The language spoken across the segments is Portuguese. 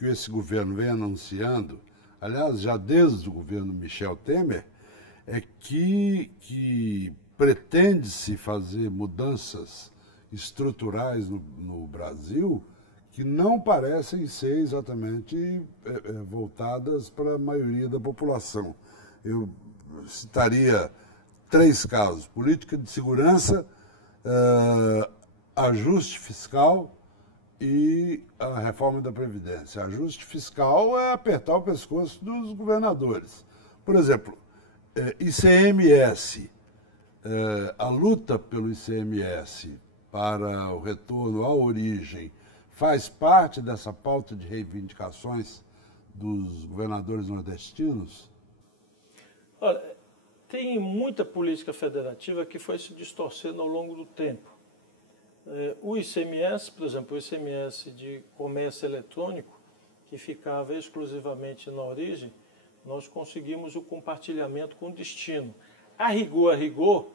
que esse governo vem anunciando, aliás, já desde o governo Michel Temer, é que pretende-se fazer mudanças estruturais no Brasil que não parecem ser exatamente voltadas para a maioria da população. Eu citaria 3 casos: política de segurança, ajuste fiscal e a reforma da Previdência. Ajuste fiscal é apertar o pescoço dos governadores. Por exemplo, ICMS, a luta pelo ICMS para o retorno à origem faz parte dessa pauta de reivindicações dos governadores nordestinos? Olha, tem muita política federativa que foi se distorcendo ao longo do tempo. O ICMS, por exemplo, o ICMS de comércio eletrônico, que ficava exclusivamente na origem, nós conseguimos o compartilhamento com o destino. A rigor,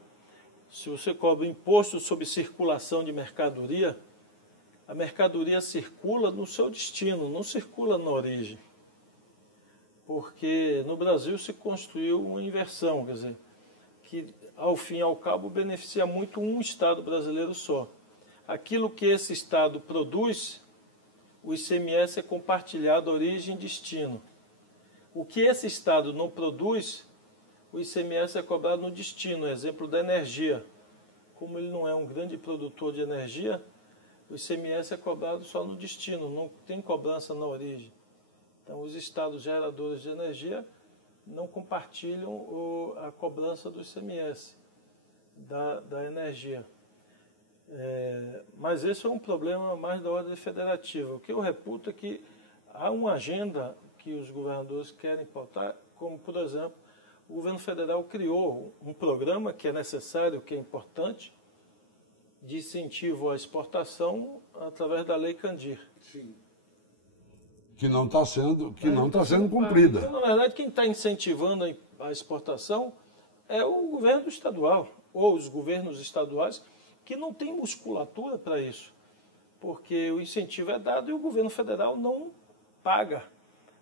se você cobra imposto sobre circulação de mercadoria, a mercadoria circula no seu destino, não circula na origem. Porque no Brasil se construiu uma inversão, quer dizer, que ao fim e ao cabo beneficia muito um Estado brasileiro só. Aquilo que esse Estado produz, o ICMS é compartilhado origem e destino. O que esse Estado não produz, o ICMS é cobrado no destino, exemplo da energia. Como ele não é um grande produtor de energia, o ICMS é cobrado só no destino, não tem cobrança na origem. Então, os estados geradores de energia não compartilham a cobrança do ICMS, da energia. Mas esse é um problema mais da ordem federativa. O que eu reputo é que há uma agenda que os governadores querem pautar, como, por exemplo, o governo federal criou um programa que é necessário, que é importante, de incentivo à exportação através da Lei Candir. Sim. Que não está sendo cumprida. Então, na verdade, quem está incentivando a exportação é o governo estadual, ou os governos estaduais, que não têm musculatura para isso. Porque o incentivo é dado e o governo federal não paga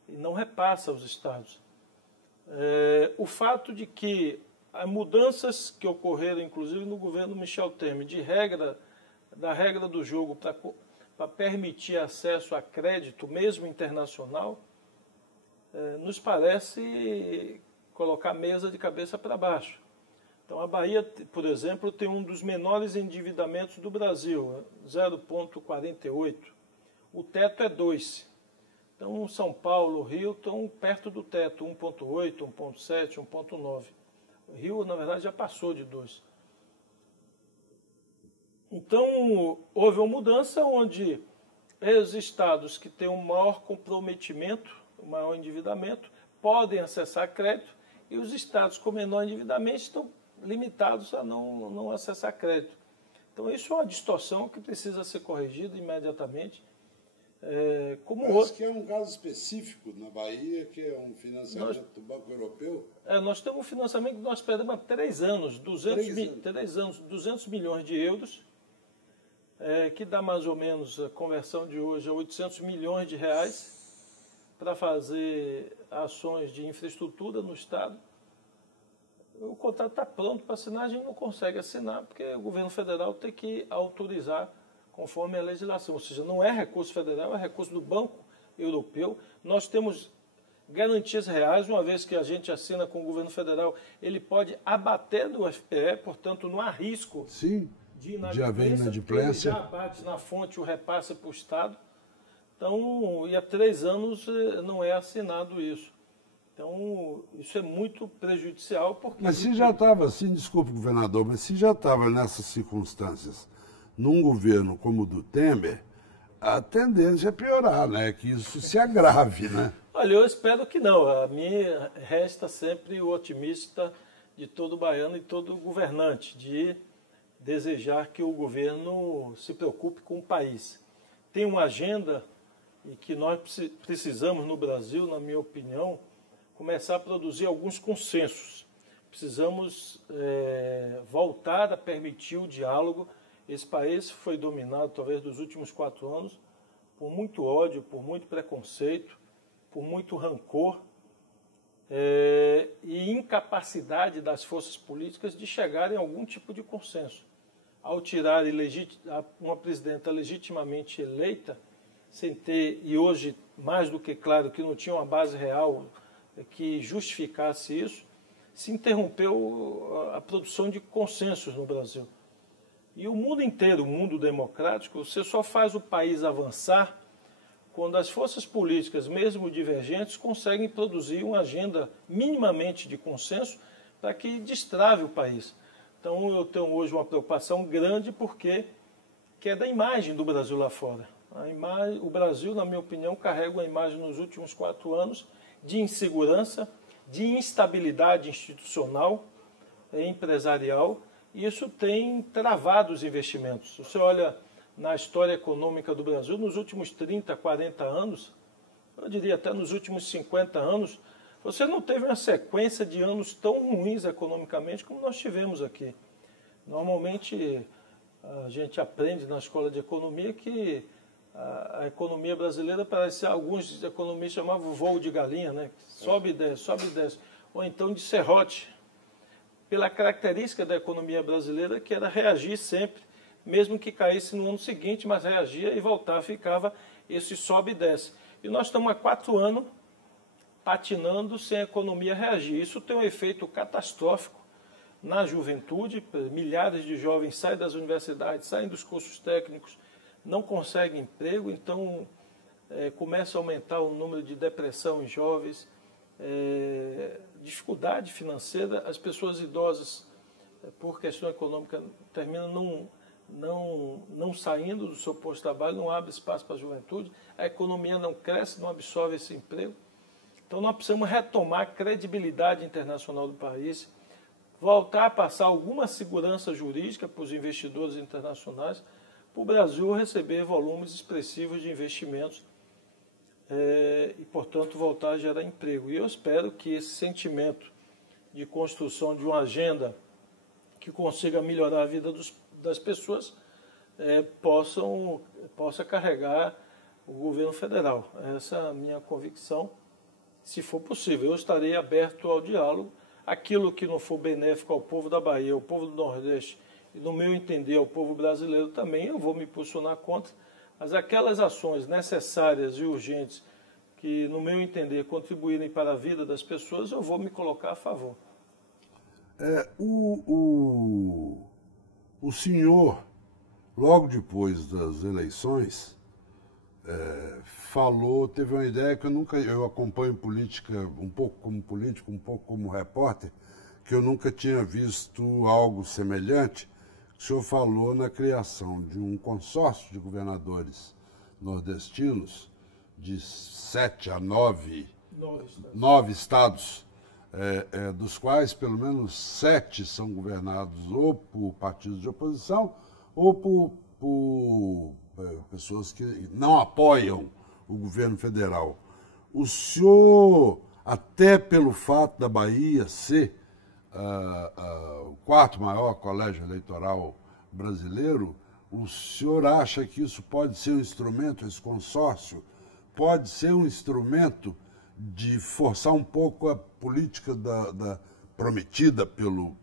e não repassa aos estados. O fato de que as mudanças que ocorreram, inclusive no governo Michel Temer, da regra do jogo para permitir acesso a crédito, mesmo internacional, nos parece colocar a mesa de cabeça para baixo. Então, a Bahia, por exemplo, tem um dos menores endividamentos do Brasil, 0,48. O teto é 2. Então, São Paulo, Rio estão perto do teto, 1,8, 1,7, 1,9. O Rio, na verdade, já passou de 2. Então, houve uma mudança onde os estados que têm um maior comprometimento, um maior endividamento, podem acessar crédito, e os estados com menor endividamento estão limitados a não acessar crédito. Então, isso é uma distorção que precisa ser corrigida imediatamente. Parece que é um caso específico na Bahia, que é um financiamento do Banco Europeu. Nós temos um financiamento que nós perdemos há 3 anos, 200 milhões de euros, que dá mais ou menos, a conversão de hoje, a 800 milhões de reais, para fazer ações de infraestrutura no Estado. O contrato está pronto para assinar, a gente não consegue assinar, porque o governo federal tem que autorizar conforme a legislação. Ou seja, não é recurso federal, é recurso do Banco Europeu. Nós temos garantias reais, uma vez que a gente assina com o governo federal, ele pode abater do FPE, portanto não há risco de haver inadimplência. Ele já abate na fonte o repasse para o Estado. Então, e há 3 anos não é assinado isso. Então, isso é muito prejudicial. Mas se já estava assim, desculpe, governador, mas se já estava nessas circunstâncias, num governo como o do Temer, a tendência é piorar, né? Que isso se agrave, né? Olha, eu espero que não. A mim resta sempre o otimista de todo baiano e todo governante, de desejar que o governo se preocupe com o país. Tem uma agenda e que nós precisamos no Brasil, na minha opinião, começar a produzir alguns consensos. Precisamos voltar a permitir o diálogo. Esse país foi dominado, talvez, nos últimos 4 anos, por muito ódio, por muito preconceito, por muito rancor e incapacidade das forças políticas de chegarem a algum tipo de consenso. Ao tirar uma presidenta legitimamente eleita, sem ter, e hoje mais do que claro que não tinha uma base real que justificasse isso, se interrompeu a produção de consensos no Brasil. E o mundo inteiro, o mundo democrático, você só faz o país avançar quando as forças políticas, mesmo divergentes, conseguem produzir uma agenda minimamente de consenso para que destrave o país. Então eu tenho hoje uma preocupação grande porque que é da imagem do Brasil lá fora. O Brasil, na minha opinião, carrega uma imagem nos últimos 4 anos de insegurança, de instabilidade institucional e empresarial, e isso tem travado os investimentos. Você olha na história econômica do Brasil, nos últimos 30, 40 anos, eu diria até nos últimos 50 anos, você não teve uma sequência de anos tão ruins economicamente como nós tivemos aqui. Normalmente, a gente aprende na escola de economia que a economia brasileira parece, alguns economistas chamavam voo de galinha, né? Sobe e desce, ou então de serrote, pela característica da economia brasileira, que era reagir sempre, mesmo que caísse no ano seguinte, mas reagia e voltava, ficava esse sobe e desce. E nós estamos há 4 anos patinando sem a economia reagir. Isso tem um efeito catastrófico na juventude, milhares de jovens saem das universidades, saem dos cursos técnicos, não conseguem emprego, então começa a aumentar o número de depressão em jovens, dificuldade financeira, as pessoas idosas, por questão econômica, terminam não saindo do seu posto de trabalho, não abre espaço para a juventude, a economia não cresce, não absorve esse emprego. Então nós precisamos retomar a credibilidade internacional do país, voltar a passar alguma segurança jurídica para os investidores internacionais, para o Brasil receber volumes expressivos de investimentos e, portanto, voltar a gerar emprego. E eu espero que esse sentimento de construção de uma agenda que consiga melhorar a vida das pessoas possa carregar o governo federal. Essa é a minha convicção. Se for possível, eu estarei aberto ao diálogo. Aquilo que não for benéfico ao povo da Bahia, ao povo do Nordeste, e no meu entender ao povo brasileiro também, eu vou me posicionar contra. Mas aquelas ações necessárias e urgentes que, no meu entender, contribuírem para a vida das pessoas, eu vou me colocar a favor. O senhor, logo depois das eleições, teve uma ideia que eu acompanho política um pouco como político, um pouco como repórter, que eu nunca tinha visto algo semelhante. O senhor falou na criação de um consórcio de governadores nordestinos, de 7 a 9 estados, dos quais pelo menos 7 são governados ou por partidos de oposição ou por pessoas que não apoiam o governo federal. O senhor, até pelo fato da Bahia ser o 4º maior colégio eleitoral brasileiro, o senhor acha que isso pode ser um instrumento, esse consórcio, pode ser um instrumento de forçar um pouco a política prometida pelo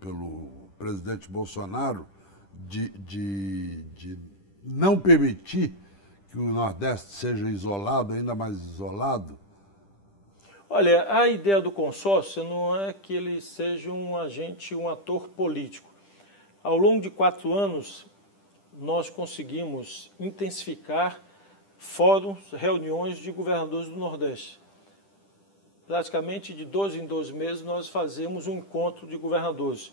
presidente Bolsonaro de não permitir que o Nordeste seja isolado, ainda mais isolado? Olha, a ideia do consórcio não é que ele seja um agente, um ator político. Ao longo de 4 anos, nós conseguimos intensificar fóruns, reuniões de governadores do Nordeste. Praticamente de 2 em 2 meses nós fazemos um encontro de governadores.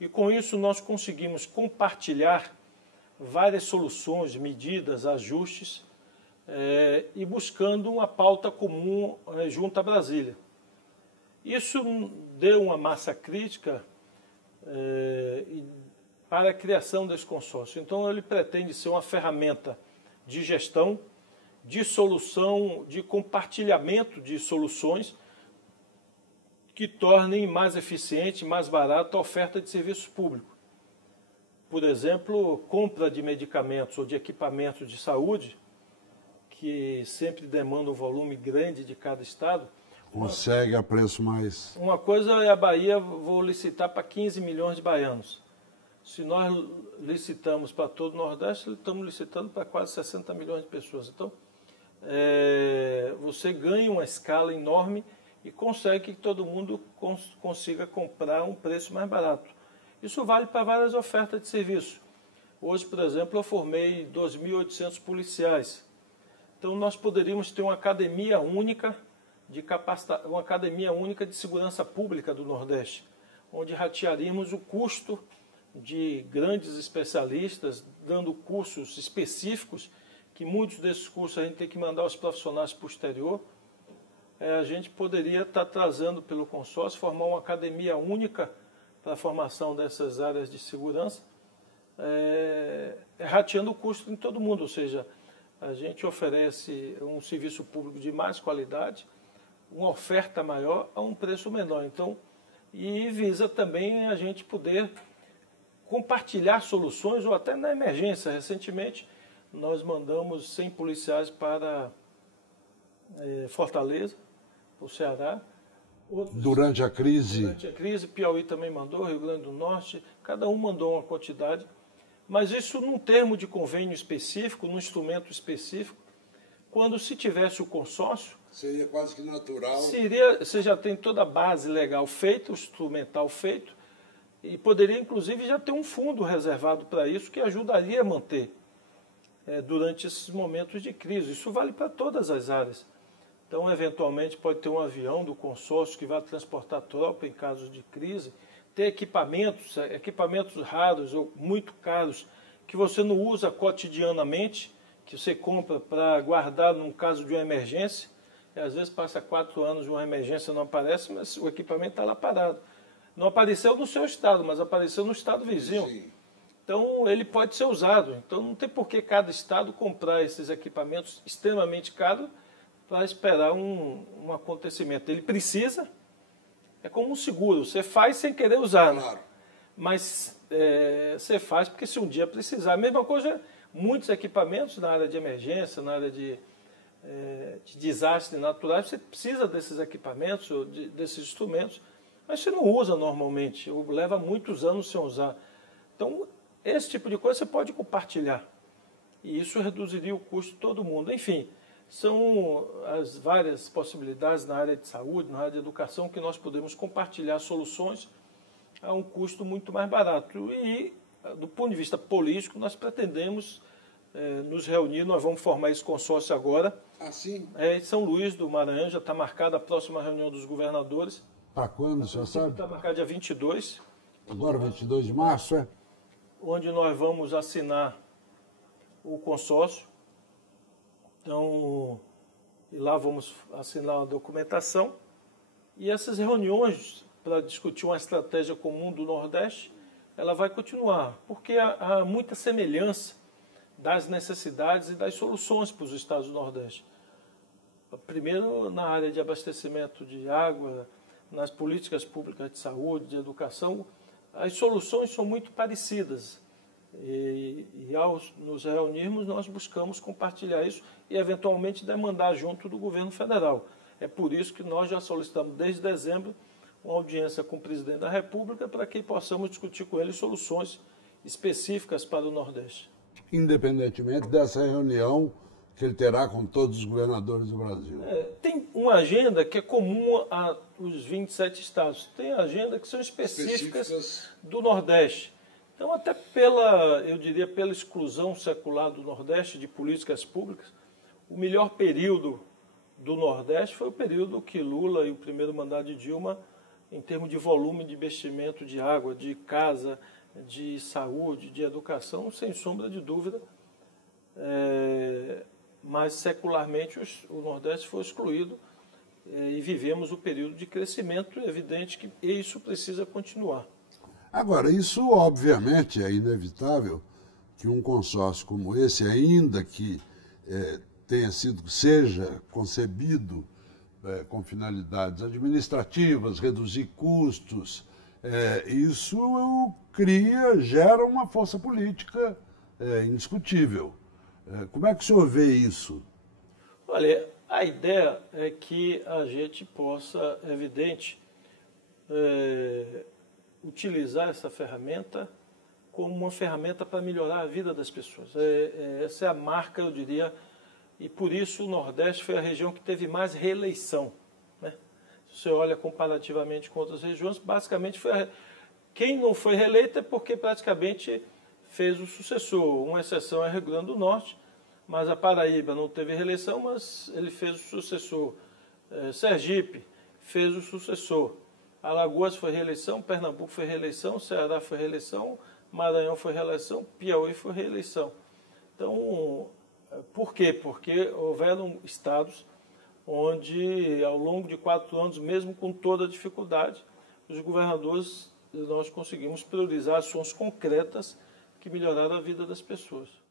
E com isso nós conseguimos compartilhar várias soluções, medidas, ajustes, e buscando uma pauta comum junto a Brasília. Isso deu uma massa crítica para a criação desse consórcio. Então ele pretende ser uma ferramenta de gestão, de solução, de compartilhamento de soluções que tornem mais eficiente, mais barata a oferta de serviços públicos. Por exemplo, compra de medicamentos ou de equipamentos de saúde, que sempre demanda um volume grande de cada estado. Consegue a preço mais... Uma coisa é a Bahia, vou licitar para 15 milhões de baianos. Se nós licitamos para todo o Nordeste, estamos licitando para quase 60 milhões de pessoas. Então, você ganha uma escala enorme e consegue que todo mundo consiga comprar um preço mais barato. Isso vale para várias ofertas de serviço. Hoje, por exemplo, eu formei 2.800 policiais. Então, nós poderíamos ter uma academia única uma academia única de segurança pública do Nordeste, onde ratearíamos o custo de grandes especialistas, dando cursos específicos, que muitos desses cursos a gente tem que mandar os profissionais para o exterior. A gente poderia estar trazendo pelo consórcio, formar uma academia única para a formação dessas áreas de segurança, rateando o custo em todo mundo, ou seja, a gente oferece um serviço público de mais qualidade, uma oferta maior a um preço menor. Então, e visa também a gente poder compartilhar soluções ou até na emergência. Recentemente, nós mandamos 100 policiais para Fortaleza, o Ceará. Durante a crise? Durante a crise, Piauí também mandou, Rio Grande do Norte, cada um mandou uma quantidade. Mas isso num termo de convênio específico, num instrumento específico, quando se tivesse o consórcio... Seria quase que natural. Você já tem toda a base legal feita, o instrumental feito, e poderia, inclusive, já ter um fundo reservado para isso, que ajudaria a manter durante esses momentos de crise. Isso vale para todas as áreas. Então, eventualmente, pode ter um avião do consórcio que vai transportar tropa em casos de crise, ter equipamentos raros ou muito caros, que você não usa cotidianamente, que você compra para guardar num caso de uma emergência, e às vezes passa 4 anos de uma emergência não aparece, mas o equipamento está lá parado. Não apareceu no seu estado, mas apareceu no estado vizinho. Sim. Então, ele pode ser usado. Então, não tem por que cada estado comprar esses equipamentos extremamente caros para esperar um acontecimento. Ele precisa, é como um seguro. Você faz sem querer usar, claro. Né? Mas você faz porque se um dia precisar. A mesma coisa, muitos equipamentos na área de emergência, na área de desastres naturais, você precisa desses equipamentos, desses instrumentos, mas você não usa normalmente, ou leva muitos anos sem usar. Então, esse tipo de coisa você pode compartilhar. E isso reduziria o custo de todo mundo. Enfim, são as várias possibilidades na área de saúde, na área de educação, que nós podemos compartilhar soluções a um custo muito mais barato. E, do ponto de vista político, nós pretendemos nos reunir, nós vamos formar esse consórcio agora. Assim? Em São Luís do Maranhão, já está marcada a próxima reunião dos governadores. Para quando, o senhor sabe? Está marcado dia 22. Agora, 22 de março, é? Onde nós vamos assinar o consórcio. Então, e lá vamos assinar a documentação. E essas reuniões para discutir uma estratégia comum do Nordeste, ela vai continuar, porque há muita semelhança das necessidades e das soluções para os estados do Nordeste. Primeiro, na área de abastecimento de água, nas políticas públicas de saúde, de educação, as soluções são muito parecidas. E ao nos reunirmos, nós buscamos compartilhar isso e, eventualmente, demandar junto do governo federal. É por isso que nós já solicitamos, desde dezembro, uma audiência com o presidente da República para que possamos discutir com ele soluções específicas para o Nordeste. Independentemente dessa reunião que ele terá com todos os governadores do Brasil. Tem uma agenda que é comum aos 27 estados. Tem agenda que são específicas do Nordeste. Então, até eu diria, pela exclusão secular do Nordeste de políticas públicas, o melhor período do Nordeste foi o período que Lula e o primeiro mandato de Dilma, em termos de volume de investimento de água, de casa, de saúde, de educação, sem sombra de dúvida. Mas secularmente o Nordeste foi excluído e vivemos o período de crescimento. É evidente que isso precisa continuar. Agora, isso obviamente é inevitável que um consórcio como esse, ainda que seja concebido com finalidades administrativas, reduzir custos, isso gera uma força política indiscutível. Como é que o senhor vê isso? Olha, a ideia é que a gente possa, é evidente, utilizar essa ferramenta como uma ferramenta para melhorar a vida das pessoas. Essa é a marca, eu diria, e por isso o Nordeste foi a região que teve mais reeleição, né? Se você olha comparativamente com outras regiões, basicamente quem não foi reeleito é porque praticamente fez o sucessor. Uma exceção é Rio Grande do Norte, mas a Paraíba não teve reeleição, mas ele fez o sucessor. Sergipe fez o sucessor. Alagoas foi reeleição, Pernambuco foi reeleição, Ceará foi reeleição, Maranhão foi reeleição, Piauí foi reeleição. Então, por quê? Porque houveram estados onde, ao longo de 4 anos, mesmo com toda a dificuldade, os governadores, nós conseguimos priorizar ações concretas que melhoraram a vida das pessoas.